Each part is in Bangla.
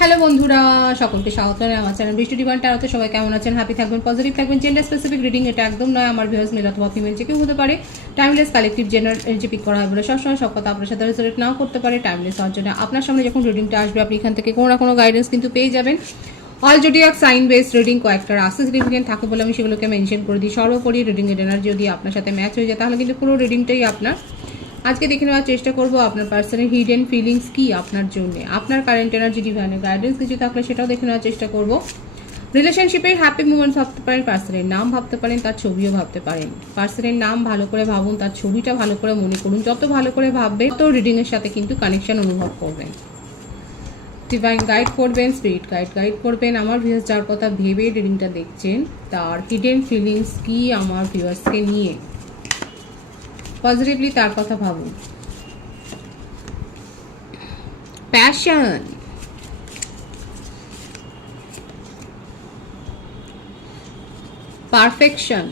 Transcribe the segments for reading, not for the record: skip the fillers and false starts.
হ্যালো বন্ধুরা, সকলকে স্বাগত জানাই আমার চ্যানেল বৃষ্টি ডিভাইন ট্যারোতে। সবাই কেমন আছেন? হ্যাপি থাকবেন, পজিটিভ থাকবেন। জেন্ডার স্পেসিফিক রিডিং এটা একদম নয়। আমার ভিউয়ার্স মেল অথবা ফিমেল যে কেউ হতে পারে। Timeless collective gender energy peak করা হয় বলে সবসময় সব কথা আপনার সাথে রেজোনেট নাও করতে পারে। টাইমলেস হওয়ার জন্য আপনার সামনে যখন রিডিংটা আসবে আপনি এখান থেকে কোনো না কোনো গাইডেন্স কিন্তু পেয়ে যাবেন। All zodiac sign based reading কয়েকটা রাস্তা সিগনিফিকেন্ট থাকে বলে আমি সেগুলোকে মেনশন করে দিই। সর্বোপরি রিডিং এর এনার্জি যদি আপনার সাথে ম্যাচ হয়ে যায় তাহলে কিন্তু পুরো রিডিংটাই আপনার। আজকে দেখে নেওয়ার চেষ্টা করব আপনার পার্সনের হিডেন ফিলিংস কি আপনার জন্য, আপনার কারেন্ট এনার্জি ডিভাইনের গাইডেন্স কিছু থাকলে সেটাও দেখে নেওয়ার চেষ্টা করব। রিলেশনশিপের হ্যাপি মুমেন্টস ভাবতে পারেন, পার্সনের নাম ভাবতে পারেন, তার ছবিও ভাবতে পারেন। পার্সনের নাম ভালো করে ভাবুন, তার ছবিটা ভালো করে মনে করুন। যত ভালো করে ভাববেন তত রিডিং এর সাথে কিন্তু কানেকশন অনুভব করবেন। ডিভাইন গাইড করবেন, স্পিরিট গাইড করবেন। আমার ভিউয়ার্স যার কথা ভেবে রিডিংটা দেখছেন তার হিডেন ফিলিংস কি আমার ভিউয়ার্সকে নিয়ে, পজিটিভলি তার কথা ভাবুন। Passion, perfection,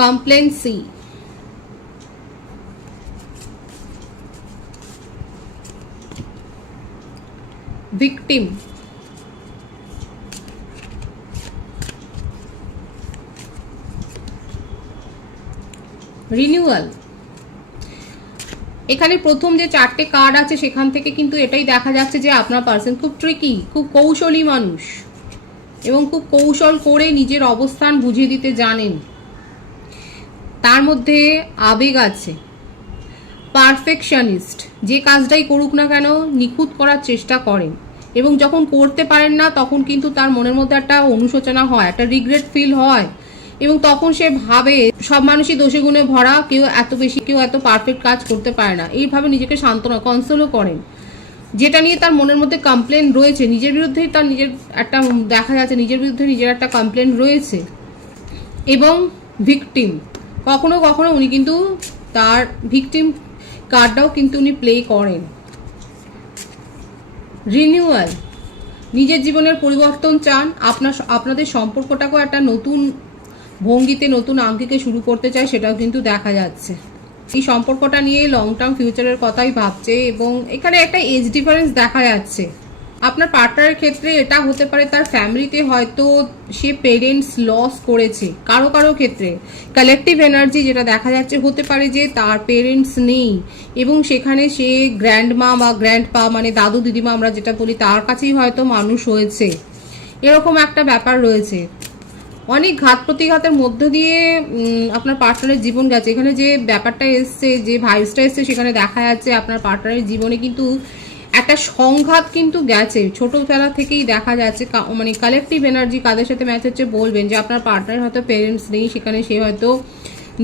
complacency, victim, renewal. এখানে প্রথম যে চারটে কার্ড আছে সেখান থেকে কিন্তু এটাই দেখা যাচ্ছে যে আপনার পার্সন খুব ট্রিকি, খুব কৌশলী মানুষ এবং খুব কৌশল করে নিজের অবস্থান বুঝিয়ে দিতে জানেন। তার মধ্যে আবেগ আছে। পারফেকশনিস্ট, যে কাজটাই করুক না কেন নিখুঁত করার চেষ্টা করেন এবং যখন করতে পারেন না তখন কিন্তু তার মনের মধ্যে একটা অনুশোচনা হয়, একটা রিগ্রেট ফিল হয় এবং তখন সে ভাবে সব মানুষই দোষে গুণে ভরা, কেউ এত পারফেক্ট কাজ করতে পারে না। এইভাবে নিজেকে সান্ত্বনা কনসোলও করেন। যেটা নিয়ে তার মনের মধ্যে কমপ্লেন রয়েছে, নিজের বিরুদ্ধেই তার নিজের একটা দেখা যাচ্ছে, নিজের বিরুদ্ধে নিজের একটা কমপ্লেন রয়েছে। এবং ভিকটিম, কখনো কখনো উনি কিন্তু তার ভিকটিম কার্ডটাও কিন্তু উনি প্লে করেন। রিনিউয়াল, নিজের জীবনের পরিবর্তন চান, আপনাদের সম্পর্কটাকেও একটা নতুন ভঙ্গিতে নতুন আঙ্গিকে শুরু করতে চায়, সেটাও কিন্তু দেখা যাচ্ছে। এই সম্পর্কটা নিয়ে লং টার্ম ফিউচারের কথাই ভাবছে এবং এখানে একটা এজ ডিফারেন্স দেখা যাচ্ছে। আপনার পার্টনারের ক্ষেত্রে এটা হতে পারে তার ফ্যামিলিতে হয়তো সে পেরেন্টস লস করেছে, কারো কারো ক্ষেত্রে কালেকটিভ এনার্জি যেটা দেখা যাচ্ছে হতে পারে যে তার পেরেন্টস নেই এবং সেখানে সে গ্র্যান্ডমা বা গ্র্যান্ডপা মানে দাদু দিদিমা আমরা যেটা বলি তার কাছেই হয়তো মানুষ হয়েছে, এরকম একটা ব্যাপার রয়েছে। অনেক ঘাত প্রতিঘাতের মধ্য দিয়ে আপনার পার্টনারের জীবন গেছে। এখানে যে ব্যাপারটা এসছে, যে ভাইবসটা এসছে, সেখানে দেখা যাচ্ছে আপনার পার্টনারের জীবনে কিন্তু একটা সংঘাত কিন্তু গেছে ছোটবেলা থেকেই দেখা যাচ্ছে। মানে কালেকটিভ এনার্জি কাদের সাথে ম্যাচ হচ্ছে বলবেন যে আপনার পার্টনার হয়তো পেরেন্টস নেই, সেখানে সে হয়তো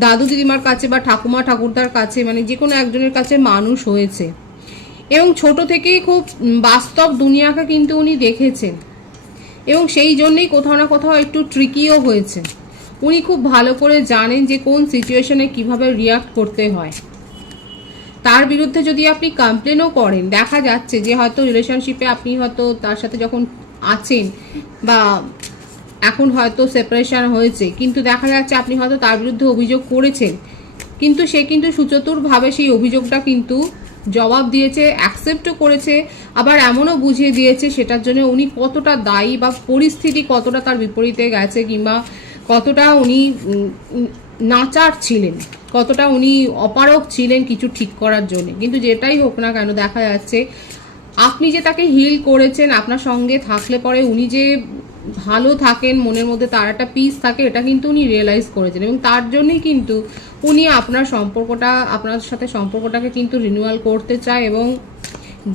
দাদু দিদিমার কাছে বা ঠাকুমা ঠাকুরদার কাছে মানে যে কোনো একজনের কাছে মানুষ হয়েছে এবং ছোট থেকেই খুব বাস্তব দুনিয়াকে কিন্তু উনি দেখেছেন এবং সেই জন্যই কোথাও না কোথাও একটু ট্রিকিও হয়েছে। উনি খুব ভালো করে জানেন যে কোন সিচুয়েশনে কিভাবে রিয়াক্ট করতে হয়। তার বিরুদ্ধে যদি আপনি কমপ্লেনও করেন, দেখা যাচ্ছে যে হয়তো রিলেশনশিপে আপনি হয়তো তার সাথে যখন আছেন বা এখন হয়তো সেপারেশন হয়েছে, কিন্তু দেখা যাচ্ছে আপনি হয়তো তার বিরুদ্ধে অভিযোগ করেছেন, কিন্তু সে কিন্তু সুচতুরভাবে সেই অভিযোগটা কিন্তু জবাব দিয়েছে, অ্যাকসেপ্টও করেছে, আবার এমনও বুঝিয়ে দিয়েছে সেটার জন্য উনি কতটা দায়ী বা পরিস্থিতি কতটা তার বিপরীতে গেছে কিংবা কতটা উনি নাচার ছিলেন, কতটা উনি অপারক ছিলেন কিছু ঠিক করার জন্য। কিন্তু যেটাই হোক না কেন দেখা যাচ্ছে আপনি যে তাকে হিল করেছেন, আপনার সঙ্গে থাকলে পরে উনি যে ভালো থাকেন, মনের মধ্যে তার একটা পিস থাকে, এটা কিন্তু উনি রিয়েলাইজ করেছেন এবং তার জন্যই কিন্তু উনি আপনার সাথে সম্পর্কটাকে কিন্তু রিনিউয়াল করতে চায় এবং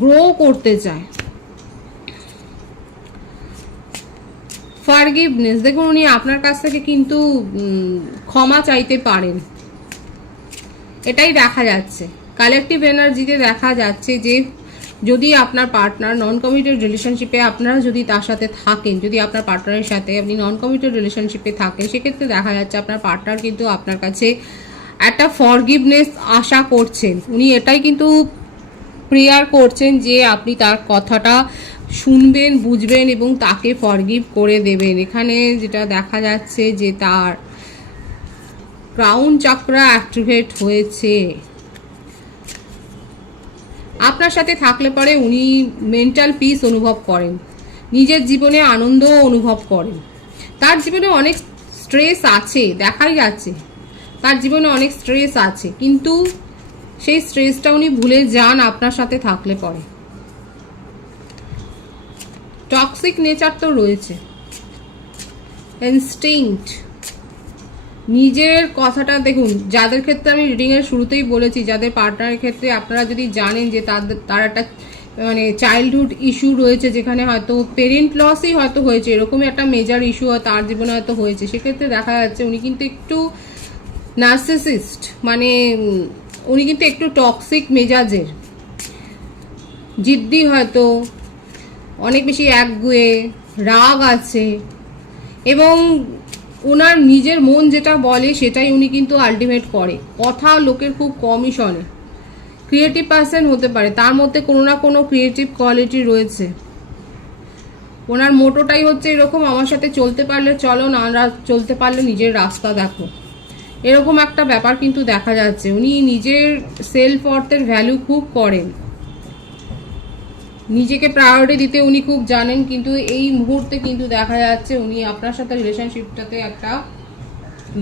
গ্রো করতে চায়। ফরগিভনেস, দেখুন উনি আপনার কাছ থেকে কিন্তু ক্ষমা চাইতে পারেন, এটাই দেখা যাচ্ছে। কালেকটিভ এনার্জিতে দেখা যাচ্ছে যে যদি আপনার পার্টনার নন কমিটেড রিলেশনশিপে আপনারা যদি তার সাথে থাকেন, যদি আপনার পার্টনারের সাথে আপনি নন কমিটেড রিলেশনশিপে থাকেন, সেক্ষেত্রে দেখা যাচ্ছে আপনার পার্টনার কিন্তু আপনার কাছে একটা ফরগিভনেস আশা করছেন। উনি এটাই কিন্তু প্রেয়ার করছেন যে আপনি তার কথাটা শুনবেন, বুঝবেন এবং তাকে ফরগিভ করে দেবেন। এখানে যেটা দেখা যাচ্ছে যে তার ক্রাউন চাকরা অ্যাক্টিভেট হয়েছে। আপনার সাথে থাকলে পরে উনি মেন্টাল পিস অনুভব করেন, নিজের জীবনে আনন্দও অনুভব করেন। তার জীবনে অনেক স্ট্রেস আছে, দেখাই যাচ্ছে তার জীবনে অনেক স্ট্রেস আছে, কিন্তু সেই স্ট্রেসটা উনি ভুলে যান আপনার সাথে থাকলে পরে। টক্সিক নেচার তো রয়েছে, ইনস্টিংক্ট, নিজের কথাটা দেখুন। যাদের ক্ষেত্রে আমি রিডিংয়ের শুরুতেই বলেছি, যাদের পার্টনারের ক্ষেত্রে আপনারা যদি জানেন যে তার একটা মানে চাইল্ডহুড ইস্যু রয়েছে, যেখানে হয়তো পেরেন্ট লসই হয়তো হয়েছে, এরকমই একটা মেজর ইস্যু তার জীবনে হয়তো হয়েছে, সেক্ষেত্রে দেখা যাচ্ছে উনি কিন্তু একটু নার্সিসিস্ট, মানে উনি কিন্তু একটু টক্সিক মেজাজের, জিদ্দি, হয়তো অনেক বেশি একগুঁয়ে, রাগ আছে, এবং ওনার নিজের মন যেটা বলে সেটাই উনি কিন্তু আলটিমেট করে, কথা লোকের খুব কমই শোনে। ক্রিয়েটিভ পার্সন হতে পারে, তার মধ্যে কোনো না কোনো ক্রিয়েটিভ কোয়ালিটি রয়েছে। ওনার মোটোটাই হচ্ছে এরকম, আমার সাথে চলতে পারলে চলো, না চলতে পারলে নিজের রাস্তা দেখো, এরকম একটা ব্যাপার কিন্তু দেখা যাচ্ছে। উনি নিজের সেলফ অর্থের ভ্যালু খুব করেন, নিজেকে প্রায়োরিটি দিতে উনি খুব জানেন, কিন্তু এই মুহূর্তে কিন্তু দেখা যাচ্ছে উনি আপনার সাথে রিলেশনশিপটাতে একটা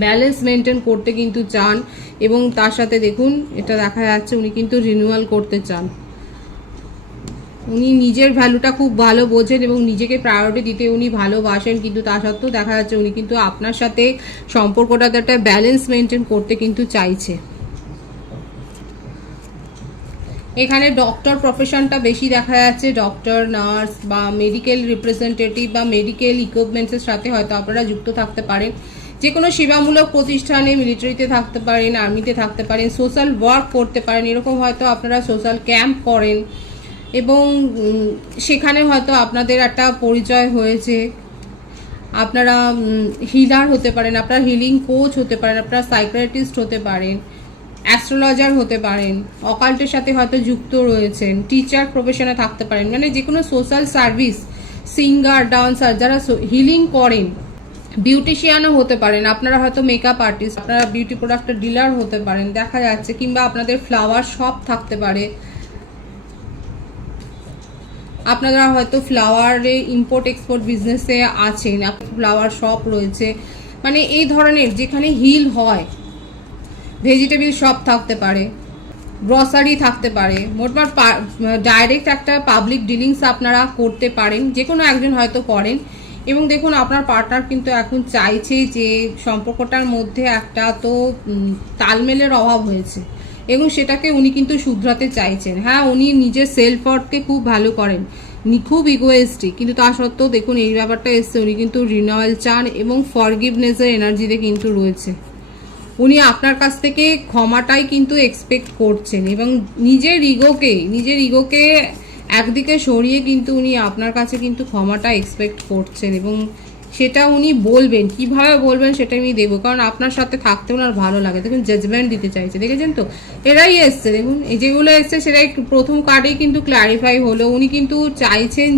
ব্যালেন্স মেনটেন করতে কিন্তু চান, এবং তার সাথে দেখুন এটা দেখা যাচ্ছে উনি কিন্তু রিনিউয়াল করতে চান। উনি নিজের ভ্যালুটা খুব ভালো বোঝেন এবং নিজেকে প্রায়োরিটি দিতে উনি ভালোবাসেন, কিন্তু তা সত্ত্বেও দেখা যাচ্ছে উনি কিন্তু আপনার সাথে সম্পর্কটাতে একটা ব্যালেন্স মেনটেন করতে কিন্তু চাইছে। এখানে ডক্টর প্রফেশনটা বেশি দেখা যাচ্ছে, ডক্টর, নার্স বা মেডিকেল রিপ্রেজেন্টেটিভ বা মেডিকেল ইকুইপমেন্টসের সাথে হয়তো আপনারা যুক্ত থাকতে পারেন। যে কোনো সেবামূলক প্রতিষ্ঠানে, মিলিটারিতে থাকতে পারেন, আর্মিতে থাকতে পারেন, সোশ্যাল ওয়ার্ক করতে পারেন, এরকম হয়তো আপনারা সোশ্যাল ক্যাম্প করেন এবং সেখানে হয়তো আপনাদের একটা পরিচয় হয়েছে। আপনারা হিলার হতে পারেন, আপনারা হিলিং কোচ হতে পারেন, আপনারা সাইকিয়াট্রিস্ট হতে পারেন, অ্যাস্ট্রোলজার হতে পারেন, অকাল্টের সাথে হয়তো যুক্ত রয়েছেন, টিচার প্রফেশনে থাকতে পারেন, মানে যে কোনো সোশ্যাল সার্ভিস, সিঙ্গার, ডান্সার, যারা হিলিং করেন, বিউটিশিয়ানও হতে পারেন, আপনারা হয়তো মেকআপ আর্টিস্ট, আপনারা বিউটি প্রোডাক্টের ডিলার হতে পারেন দেখা যাচ্ছে, কিংবা আপনাদের ফ্লাওয়ার শপ থাকতে পারে, আপনারা হয়তো ফ্লাওয়ারে ইম্পোর্ট এক্সপোর্ট বিজনেসে আছেন, ফ্লাওয়ার শপ রয়েছে, মানে এই ধরনের যেখানে হিল হয়, ভেজিটেবল শপ থাকতে পারে, গ্রসারি থাকতে পারে, মোটমাট ডাইরেক্ট একটা পাবলিক ডিলিংস আপনারা করতে পারেন, যে কোনো একজন হয়তো করেন। এবং দেখুন আপনার পার্টনার কিন্তু এখন চাইছে যে সম্পর্কটার মধ্যে একটা তো তালমেলের অভাব হয়েছে এবং সেটাকে উনি কিন্তু শুধরাতে চাইছেন। হ্যাঁ, উনি নিজের সেলফ ওয়ার্থকে খুব ভালো করেন, খুব ইগোয়েস্টিক, কিন্তু তা সত্ত্বেও দেখুন এই ব্যাপারটা এসছে, উনি কিন্তু রিনিউয়াল চান এবং ফরগিভনেসের এনার্জিতে কিন্তু রয়েছে। উনি আপনার কাছ থেকে ক্ষমাটাই কিন্তু এক্সপেক্ট করছেন এবং নিজের ইগোকে একদিকে সরিয়ে কিন্তু উনি আপনার কাছে কিন্তু ক্ষমাটা এক্সপেক্ট করছেন এবং সেটা উনি বলবেন, কিভাবে বলবেন সেটা আমি দেবো, কারণ আপনার সাথে থাকতে ওনার ভালো লাগে। দেখুন জাজমেন্ট দিতে চাইছে, দেখেছেন তো, এরাই এসছে, দেখুন এই যেগুলো এসছে সেটাই প্রথম কার্ডেই কিন্তু ক্ল্যারিফাই হলো। উনি কিন্তু চাইছেন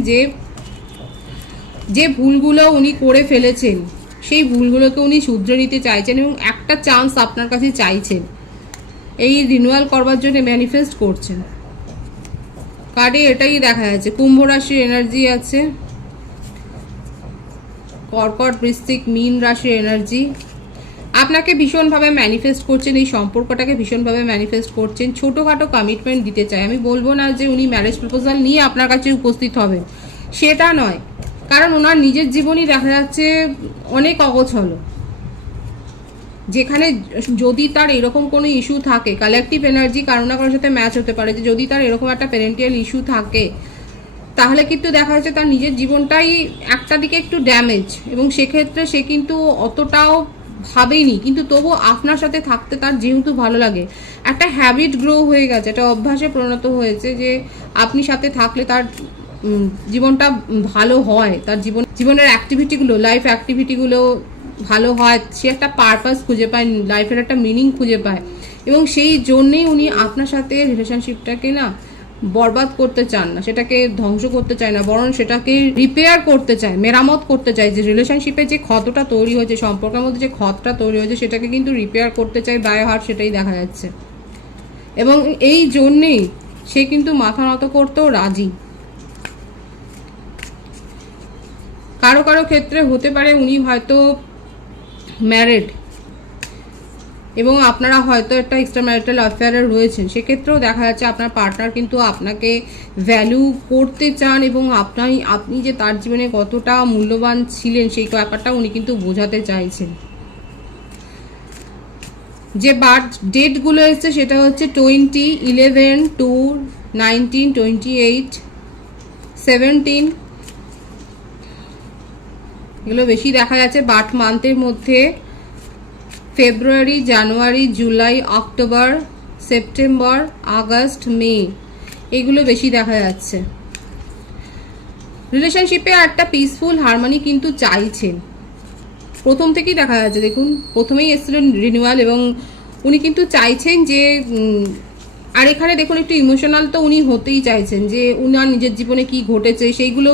যে ভুলগুলো উনি করে ফেলেছেন সেই ভুলগুলোকে উনি শুধরে নিতে চাইছেন এবং একটা চান্স আপনার কাছে চাইছেন, এই রিনিউয়াল করবার জন্য ম্যানিফেস্ট করছেন। কার্ডে এটাই দেখা যাচ্ছে। কুম্ভ রাশির এনার্জি আছে, কর্কট, বৃশ্চিক, মীন রাশির এনার্জি। আপনাকে ভীষণভাবে ম্যানিফেস্ট করছেন, এই সম্পর্কটাকে ভীষণভাবে ম্যানিফেস্ট করছেন, ছোটোখাটো কমিটমেন্ট দিতে চায়। আমি বলবো না যে উনি ম্যারেজ প্রপোজাল নিয়ে আপনার কাছে উপস্থিত হবে, সেটা নয়, কারণ ওনার নিজের জীবনই দেখা যাচ্ছে অনেক অগোছলো, যেখানে যদি তার এরকম কোনো ইস্যু থাকে, কালেকটিভ এনার্জি কারো না কারোর সাথে ম্যাচ হতে পারে, যে যদি তার এরকম একটা প্যারেন্টিয়াল ইস্যু থাকে তাহলে কিন্তু দেখা যাচ্ছে তার নিজের জীবনটাই একটা দিকে একটু ড্যামেজ এবং সেক্ষেত্রে সে কিন্তু অতটাও ভাবেনি, কিন্তু তবু আপনার সাথে থাকতে তার যেহেতু ভালো লাগে, একটা হ্যাবিট গ্রো হয়ে গেছে, একটা অভ্যাসে পরিণত হয়েছে যে আপনি সাথে থাকলে তার জীবনটা ভালো হয়, তার জীবনের অ্যাক্টিভিটিগুলো, লাইফ অ্যাক্টিভিটিগুলো ভালো হয়, সে একটা পারপাস খুঁজে পায়, লাইফের একটা মিনিং খুঁজে পায় এবং সেই জন্যেই উনি আপনার সাথে রিলেশনশিপটাকে না বরবাদ করতে চান না, সেটাকে ধ্বংস করতে চায় না, বরং সেটাকে রিপেয়ার করতে চায়, মেরামত করতে চায়। যে রিলেশনশিপে যে ক্ষতটা তৈরি হয়েছে, সম্পর্কের মধ্যে যে ক্ষতটা তৈরি হয়েছে সেটাকে কিন্তু রিপেয়ার করতে চায় বাই হার্ট, সেটাই দেখা যাচ্ছে। এবং এই জন্যেই সে কিন্তু মাথা নত করতেও রাজি। কারো কারো ক্ষেত্রে হতে পারে উনি হয়তো ম্যারিড এবং আপনারা হয়তো একটা এক্সট্রা ম্যারিটাল অ্যাফেয়ারে রয়েছেন, সেক্ষেত্রেও দেখা যাচ্ছে আপনার পার্টনার কিন্তু আপনাকে ভ্যালু করতে চান এবং আপনি যে তার জীবনে কতটা মূল্যবান ছিলেন সেই ব্যাপারটা উনি কিন্তু বোঝাতে চাইছেন। যে বার্থ ডেটগুলো এসছে সেটা হচ্ছে 20, 11, 2, 19, 28, 17, এগুলো বেশি দেখা যাচ্ছে। বার্থ মান্থের মধ্যে ফেব্রুয়ারি, জানুয়ারি, জুলাই, অক্টোবর, সেপ্টেম্বর, আগস্ট, মে, এগুলো বেশি দেখা যাচ্ছে। রিলেশনশিপে একটা পিসফুল হারমোনি কিন্তু চাইছেন, প্রথম থেকেই দেখা যাচ্ছে। দেখুন প্রথমেই এসেছিলেন রিনিউয়াল এবং উনি কিন্তু চাইছেন যে আর এখানে দেখুন একটু ইমোশনাল তো উনি হতেই চাইছেন, যে উনার নিজের জীবনে কি ঘটেছে সেইগুলো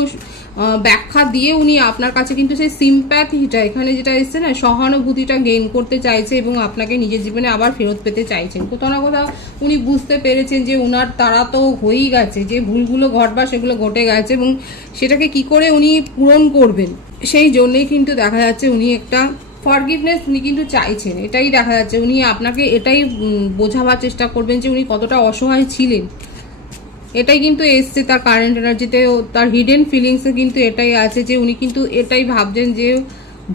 ব্যাখ্যা দিয়ে উনি আপনার কাছে কিন্তু সেই সিম্প্যাথিটা, এখানে যেটা এসছে না, সহানুভূতিটা গেইন করতে চাইছে এবং আপনাকে নিজের জীবনে আবার ফেরত পেতে চাইছেন। কোথাও না কোথাও উনি বুঝতে পেরেছেন যে উনার তারা তো হয়েই গেছে, যে ভুলগুলো ঘটবার সেগুলো ঘটে গেছে এবং সেটাকে কি করে উনি পূরণ করবেন, সেই জন্যই কিন্তু দেখা যাচ্ছে উনি একটা ফরগিভনেস উনি কিন্তু চাইছেন। এটাই দেখা যাচ্ছে উনি আপনাকে এটাই বোঝাবার চেষ্টা করবেন যে উনি কতটা অসহায় ছিলেন, এটাই কিন্তু এসছে তার কারেন্ট এনার্জিতে। তার হিডেন ফিলিংসে কিন্তু এটাই আছে যে উনি কিন্তু এটাই ভাবছেন যে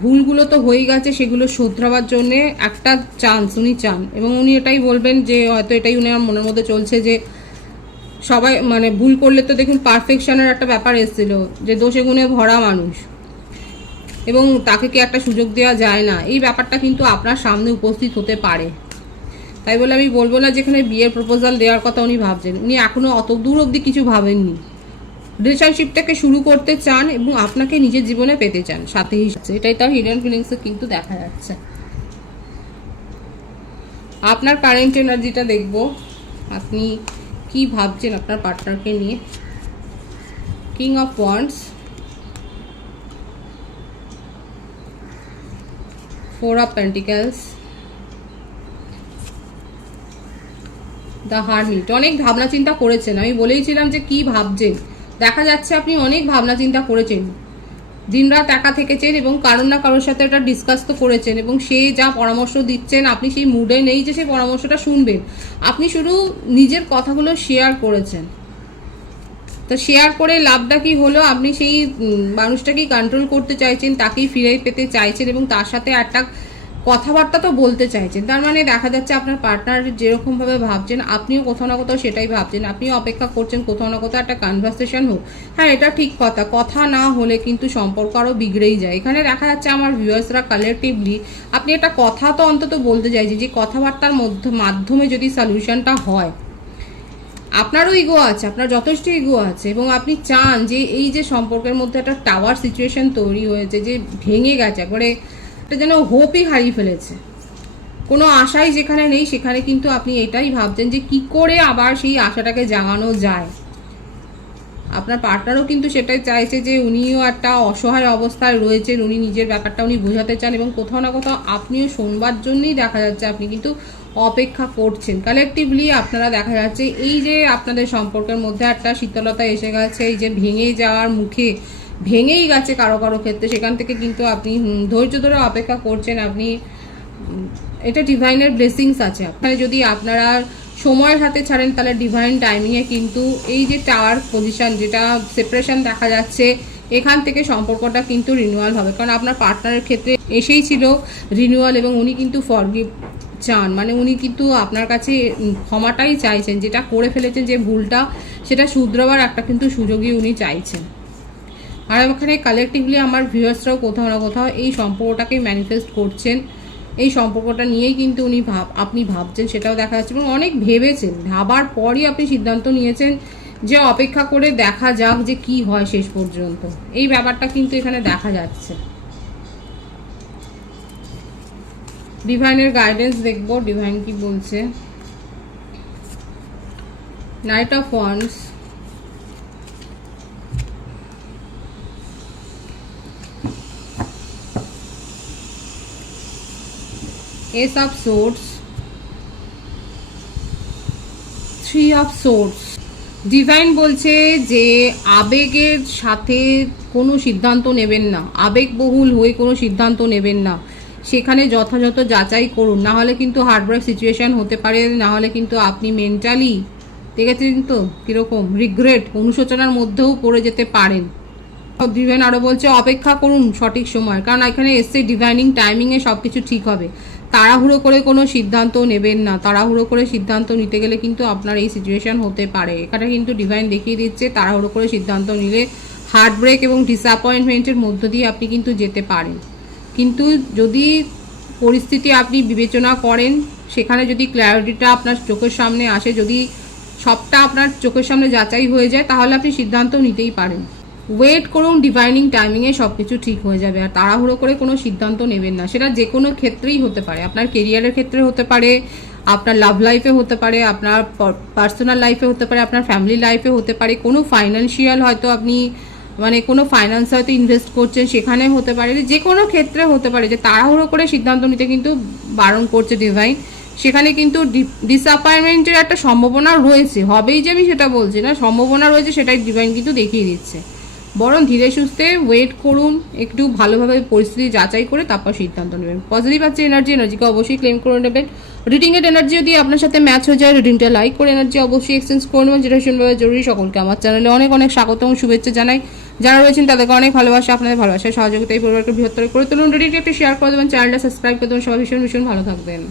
ভুলগুলো তো হয়ে গেছে, সেগুলো শোধরাবার জন্যে একটা চান্স উনি চান এবং উনি এটাই বলবেন যে হয়তো এটাই উনি মনের মধ্যে চলছে যে সবাই মানে ভুল করলে তো দেখুন পারফেকশনের একটা ব্যাপার এসেছিল, যে দোষে গুণে ভরা মানুষ এবং তাকে কি একটা সুযোগ দেওয়া যায় না, এই ব্যাপারটা কিন্তু আপনার সামনে উপস্থিত হতে পারে। তাই বলে আমি বলবো না যেখানে বিয়ের প্রপোজাল দেওয়ার কথা উনি ভাবছেন, উনি এখনো অত দূর অবধি কিছু ভাবেননি। রিলেশনশিপটাকে শুরু করতে চান এবং আপনাকে নিজের জীবনে পেতে চান সাথে হিসেবে, এটাই তার হিডেন ফিলিংসে কিন্তু দেখা যাচ্ছে। আপনার কারেন্ট এনার্জিটা দেখবো, আপনি কি ভাবছেন আপনার পার্টনারকে নিয়ে। King of wands, 4 of Pentacles, the hermit. অনেক ভাবনা চিন্তা করেছেন, আমি বলেইছিলাম যে কি ভাবছেন, দেখা যাচ্ছে আপনি অনেক ভাবনা চিন্তা করেছেন, দিনরাত একা থেকেছেন এবং কারোর না কারোর সাথে এটা ডিসকাস তো করেছেন এবং সে যা পরামর্শ দিচ্ছেন আপনি সেই মুডে নেই যে সেই পরামর্শটা শুনবেন, আপনি শুধু নিজের কথাগুলো শেয়ার করেছেন। তো শেয়ার করে লাভটা কি হলো, আপনি সেই মানুষটাকেই কন্ট্রোল করতে চাইছেন, তাকেই ফিরে পেতে চাইছেন এবং তার সাথে একটা কথাবার্তা তো বলতে চাইছেন। তার মানে দেখা যাচ্ছে আপনার পার্টনার যেরকমভাবে ভাবছেন আপনিও কোথাও না কোথাও সেটাই ভাবছেন, আপনিও অপেক্ষা করছেন কোথাও না কোথাও একটা কনভারসেশন হোক। হ্যাঁ, এটা ঠিক কথা, কথা না হলে কিন্তু সম্পর্ক আরও বিগড়েই যায়। এখানে দেখা যাচ্ছে আমার ভিউয়ার্সরা কালেকটিভলি আপনি একটা কথা তো অন্তত বলতে চাইছেন, যে কথাবার্তার মাধ্যমে যদি সলিউশনটা হয়। আপনারও ইগো আছে, আপনার যথেষ্ট ইগো আছে এবং আপনি চান যে এই যে সম্পর্কের মধ্যে একটা টাওয়ার সিচুয়েশন তৈরি হয়েছে, যে ভেঙে গেছে একবারে, এটা যেন হোপই হারিয়ে ফেলেছে, কোনো আশাই যেখানে নেই, সেখানে কিন্তু আপনি এটাই ভাবছেন যে কি করে আবার সেই আশাটাকে জাগানো যায়। আপনার পার্টনারও কিন্তু সেটাই চাইছে, যে উনিও একটা অসহায় অবস্থায় রয়েছেন, উনি নিজের ব্যাপারটা উনি বোঝাতে চান এবং কোথাও না কোথাও আপনিও শোনবার জন্যই দেখা যাচ্ছে আপনি কিন্তু অপেক্ষা করছেন। কালেকটিভলি আপনারা দেখা যাচ্ছে এই যে আপনাদের সম্পর্কের মধ্যে একটা শীতলতা এসে গেছে, এই যে ভেঙে যাওয়ার মুখে ভেঙেই গেছে কারো কারো ক্ষেত্রে, সেখান থেকে কিন্তু আপনি ধৈর্য ধরে অপেক্ষা করছেন। আপনি এটা ডিভাইনের ব্লেসিংস আছে আপনার, যদি আপনারা সময়ের হাতে ছাড়েন তাহলে ডিভাইন টাইমিংয়ে কিন্তু এই যে টাওয়ার পজিশন, যেটা সেপারেশন দেখা যাচ্ছে, এখান থেকে সম্পর্কটা কিন্তু রিনিউয়াল হবে। কারণ আপনার পার্টনারের ক্ষেত্রে এসেই ছিল রিনিউয়াল এবং উনি কিন্তু ফরগিভ চান, মানে উনি কিন্তু আপনার কাছে ক্ষমাটাই চাইছেন, যেটা করে ফেলেছেন যে ভুলটা সেটা শুধরাবার একটা কিন্তু সুযোগই উনি চাইছেন। আর ওখানে কালেকটিভলি আমার ভিউয়ার্সরাও কোথাও না কোথাও এই সম্পর্কটাকে ম্যানিফেস্ট করছেন, এই সম্পর্কটা নিয়েই কিন্তু আপনি ভাবছেন, সেটাও দেখা যাচ্ছে এবং অনেক ভেবেছেন, ভাবার পরই আপনি সিদ্ধান্ত নিয়েছেন যে অপেক্ষা করে দেখা যাক যে কি হয় শেষ পর্যন্ত, এই ব্যাপারটা কিন্তু এখানে দেখা যাচ্ছে। ডিভাইনের গাইডেন্স দেখবো, ডিভাইন কি বলছে। Night of wands, Ace of Swords, 3 of Swords, divine বলছে যে আবেগের সাথে কোনো সিদ্ধান্ত নেবেন না, আবেগবহুল হয়ে কোনো সিদ্ধান্ত নেবেন না, সেখানে যথাযথ যাচাই করুন, না হলে কিন্তু হার্টব্রেক সিচুয়েশন হতে পারে, না হলে কিন্তু আপনি মেন্টালি ঠিক আছে কিন্তু কীরকম রিগ্রেট অনুশোচনার মধ্যেও পড়ে যেতে পারেন। ডিভাইন আরও বলছে অপেক্ষা করুন সঠিক সময়, কারণ এখানে এসছে ডিভাইনিং টাইমিংয়ে সব কিছু ঠিক হবে। তাড়াহুড়ো করে কোনো সিদ্ধান্ত নেবেন না, তাড়াহুড়ো করে সিদ্ধান্ত নিতে গেলে কিন্তু আপনার এই সিচুয়েশন হতে পারে। এখানে কিন্তু ডিভাইন দেখিয়ে দিচ্ছে তাড়াহুড়ো করে সিদ্ধান্ত নিলে হার্টব্রেক এবং ডিসঅ্যাপয়েন্টমেন্টের মধ্য দিয়ে আপনি কিন্তু যেতে পারেন। কিন্তু যদি পরিস্থিতি আপনি বিবেচনা করেন, সেখানে যদি ক্ল্যারিটিটা আপনার চোখের সামনে আসে, যদি সবটা আপনার চোখের সামনে যাচাই হয়ে যায়, তাহলে আপনি সিদ্ধান্ত নিতেই পারেন। ওয়েট করুন, ডিভাইনিং টাইমিংয়ে সব কিছু ঠিক হয়ে যাবে। আর তাড়াহুড়ো করে কোনো সিদ্ধান্ত নেবেন না, সেটা যে কোনো ক্ষেত্রেই হতে পারে, আপনার কেরিয়ারের ক্ষেত্রে হতে পারে, আপনার লাভ লাইফে হতে পারে, আপনার পার্সোনাল লাইফে হতে পারে, আপনার ফ্যামিলি লাইফে হতে পারে, কোনো ফাইন্যান্সিয়াল হয়তো আপনি মানে কোনো ফাইন্যান্স হয়তো ইনভেস্ট করছেন সেখানে হতে পারে, যে কোনো ক্ষেত্রে হতে পারে যে তাড়াহুড়ো করে সিদ্ধান্ত নিতে কিন্তু বারণ করছে ডিভাইন। সেখানে কিন্তু ডিসঅ্যাপয়েন্টমেন্টের একটা সম্ভাবনা রয়েছে, হবেই যে আমি সেটা বলছি না, সম্ভাবনা রয়েছে, সেটাই ডিভাইন কিন্তু দেখিয়ে দিচ্ছে। বরং ধীরে সুস্থে ওয়েট করুন, একটু ভালোভাবে পরিস্থিতি যাচাই করে তারপর সিদ্ধান্ত নেবেন। পজিটিভ আছে এনার্জিকে অবশ্যই ক্লেম করে নেবেন। রিডিংয়ের এনার্জি যদি আপনার সাথে ম্যাচ হয়ে যায়, রিডিংটা লাইক করে এনার্জি অবশ্যই এক্সচেঞ্জ করে নেবেন, যেটা শুনবে জরুরি। সকলকে আমার চ্যানেলে অনেক অনেক স্বাগত এবং শুভেচ্ছা জানাই। যারা রয়েছেন তাদেরকে অনেক ভালোবাসা, আপনাদের ভালোবাসায় সহযোগিতা এই পরিবারকে বৃহত্তর করে তুলুন। রিডিংটা একটু শেয়ার করে দেবেন, চ্যানেলটা সাবস্ক্রাইব করে দেবেন। সবাই ভীষণ ভীষণ ভালো থাকবেন।